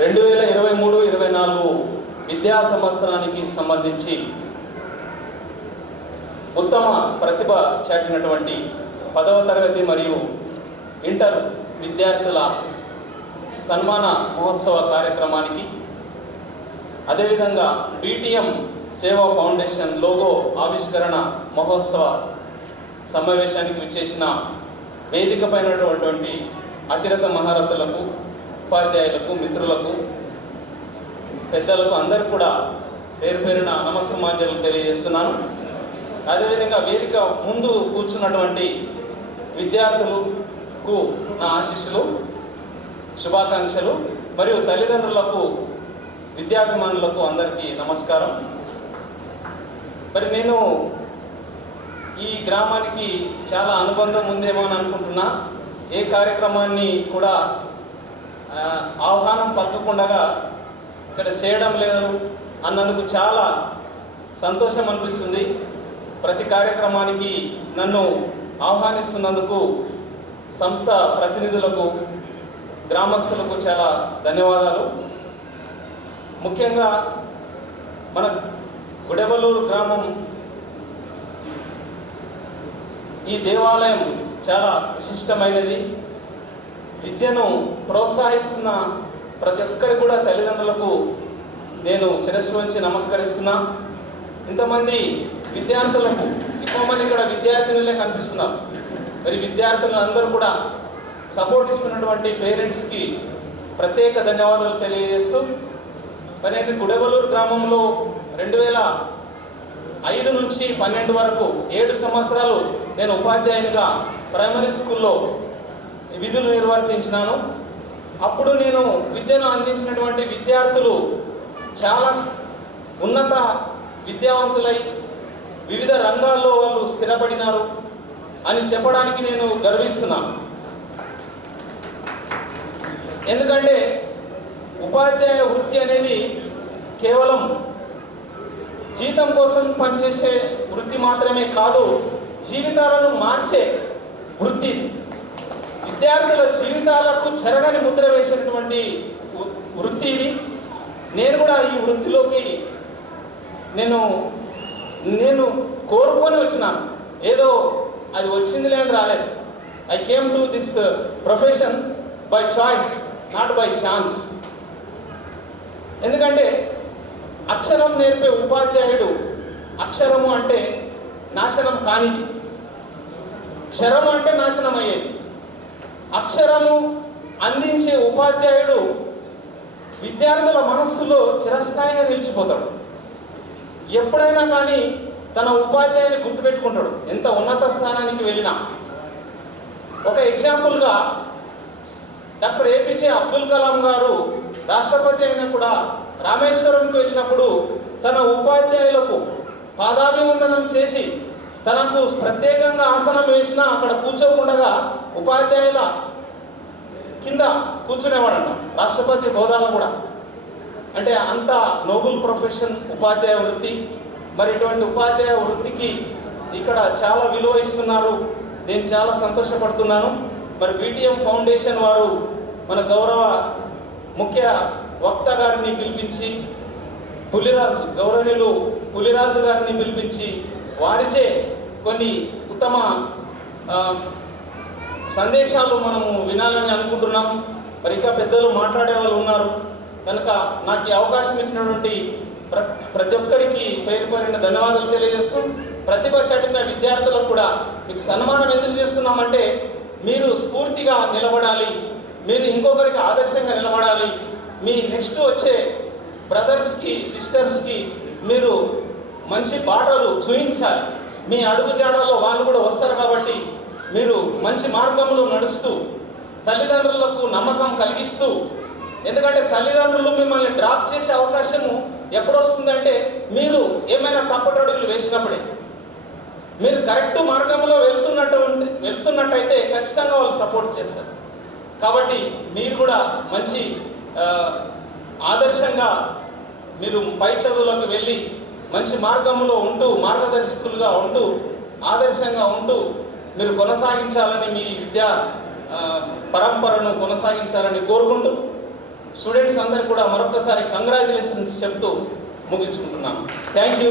2023-24 విద్యా సంవత్సరానికి సంబంధించి ఉత్తమ ప్రతిభ చాటినటువంటి 10వ తరగతి మరియు ఇంటర్ విద్యార్థుల సన్మాన మహోత్సవ కార్యక్రమానికి, అదేవిధంగా బీటీఎం సేవా ఫౌండేషన్ లోగో ఆవిష్కరణ మహోత్సవ సమావేశానికి విచ్చేసిన వేదికపైనటువంటి అతిరథ మహారథులకు, ఉపాధ్యాయులకు, మిత్రులకు, పెద్దలకు అందరూ కూడా పేరు పేరున నమస్సుమాంజలు తెలియజేస్తున్నాను. అదేవిధంగా వేదిక ముందు కూర్చున్నటువంటి విద్యార్థులకు నా ఆశీస్సులు, శుభాకాంక్షలు మరియు తల్లిదండ్రులకు, విద్యాభిమానులకు అందరికీ నమస్కారం. మరి నేను ఈ గ్రామానికి చాలా అనుబంధం ఉందేమో అని అనుకుంటున్నా. ఏ కార్యక్రమాన్ని కూడా ఆహ్వానం పలకకుండా ఇక్కడ చేయడం లేదు అన్నందుకు చాలా సంతోషం అనిపిస్తుంది. ప్రతి కార్యక్రమానికి నన్ను ఆహ్వానిస్తున్నందుకు సంస్థ ప్రతినిధులకు, గ్రామస్తులకు చాలా ధన్యవాదాలు. ముఖ్యంగా మన గుడెబలూరు గ్రామం, ఈ దేవాలయం చాలా విశిష్టమైనది. విద్యను ప్రోత్సహిస్తున్న ప్రతి ఒక్కరికి కూడా తల్లిదండ్రులకు నేను శిరస్సు వంచి నమస్కరిస్తున్నా. ఇంతమంది విద్యార్థులకు, ఎక్కువ మంది ఇక్కడ విద్యార్థినులే కనిపిస్తున్నారు. మరి విద్యార్థులు అందరూ కూడా సపోర్ట్ ఇస్తున్నటువంటి పేరెంట్స్కి ప్రత్యేక ధన్యవాదాలు తెలియజేస్తూ, మరి నేను గుడెబలూరు గ్రామంలో 2005 నుంచి 12 వరకు 7 సంవత్సరాలు నేను ఉపాధ్యాయునిగా ప్రైమరీ స్కూల్లో విధులు నిర్వర్తించినాను. అప్పుడు నేను విద్యను అందించినటువంటి విద్యార్థులు చాలా ఉన్నత విద్యావంతులై వివిధ రంగాల్లో వాళ్ళు స్థిరపడినారు అని చెప్పడానికి నేను గర్విస్తున్నాను. ఎందుకంటే ఉపాధ్యాయ వృత్తి అనేది కేవలం జీతం కోసం పనిచేసే వృత్తి మాత్రమే కాదు, జీవితాలను మార్చే వృత్తి. విద్యార్థుల జీవితాలకు చెరగని ముద్ర వేసినటువంటి వృత్తి ఇది. నేను కూడా ఈ వృత్తిలోకి నేను కోరుకొని వచ్చినాను. ఏదో అది వచ్చిందిలే అని రాలేదు. I came to this profession by choice, not by chance. ఎందుకంటే అక్షరం నేర్పే ఉపాధ్యాయుడు, అక్షరము అంటే నాశనం కానిది, క్షరము అంటే నాశనం అయ్యేది. అక్షరము అందించే ఉపాధ్యాయుడు విద్యార్థుల మనస్సులో చిరస్థాయిగా నిలిచిపోతాడు. ఎప్పుడైనా కానీ తన ఉపాధ్యాయుని గుర్తుపెట్టుకుంటాడు, ఎంత ఉన్నత స్థానానికి వెళ్ళినా. ఒక ఎగ్జాంపుల్గా డాక్టర్ ఏపీజే అబ్దుల్ కలాం గారు రాష్ట్రపతి అయినా కూడా రామేశ్వరంకి వెళ్ళినప్పుడు తన ఉపాధ్యాయులకు పాదాభివందనం చేసి తనకు ప్రత్యేకంగా ఆసనం వేసినా అక్కడ కూర్చోకుండా ఉపాధ్యాయుల కింద కూర్చునేవాడంట, రాష్ట్రపతి హోదాలో కూడా. అంటే అంత నోబుల్ ప్రొఫెషన్ ఉపాధ్యాయ వృత్తి. మరి ఇటువంటి ఉపాధ్యాయ వృత్తికి ఇక్కడ చాలా విలువ ఇస్తున్నారు. నేను చాలా సంతోషపడుతున్నాను. మరి బీటీఎం ఫౌండేషన్ వారు మన గౌరవ ముఖ్య వక్త గారిని పిలిపించి, గౌరవనీయులు పులిరాజు గారిని పిలిపించి వారిచే కొన్ని ఉత్తమ సందేశాలు మనము వినాలని అనుకుంటున్నాం. మరి ఇంకా పెద్దలు మాట్లాడే వాళ్ళు ఉన్నారు కనుక నాకు ఈ అవకాశం ఇచ్చినటువంటి ప్రతి ఒక్కరికి పేరు పేరిన ధన్యవాదాలు తెలియజేస్తూ, ప్రతిభ చాటిన విద్యార్థులకు కూడా మీకు సన్మానం ఎందుకు చేస్తున్నామంటే మీరు స్ఫూర్తిగా నిలబడాలి, మీరు ఇంకొకరికి ఆదర్శంగా నిలబడాలి. మీ నెక్స్ట్ వచ్చే బ్రదర్స్కి, సిస్టర్స్కి మీరు మంచి బాటలు చూపించాలి. మీ అడుగుజాడల్లో వాళ్ళు కూడా వస్తారు కాబట్టి మీరు మంచి మార్గంలో నడుస్తూ తల్లిదండ్రులకు నమ్మకం కలిగిస్తూ, ఎందుకంటే తల్లిదండ్రులు మిమ్మల్ని డ్రాప్ చేసే అవకాశము ఎప్పుడు వస్తుందంటే మీరు ఏమైనా తప్పటడుగులు వేసినప్పుడే. మీరు కరెక్ట్ మార్గంలో వెళ్తున్నట్టయితే ఖచ్చితంగా వాళ్ళు సపోర్ట్ చేస్తారు. కాబట్టి మీరు కూడా మంచి ఆదర్శంగా మీరు పై చదువులకు వెళ్ళి మంచి మార్గంలో ఉంటూ, మార్గదర్శకులుగా ఉంటూ, ఆదర్శంగా ఉంటూ మీరు కొనసాగించాలని, మీ విద్యా పరంపరను కొనసాగించాలని కోరుకుంటూ స్టూడెంట్స్ అందరికీ కూడా మరొకసారి కంగ్రాచులేషన్స్ చెప్తూ ముగించుకుంటున్నాను. Thank you.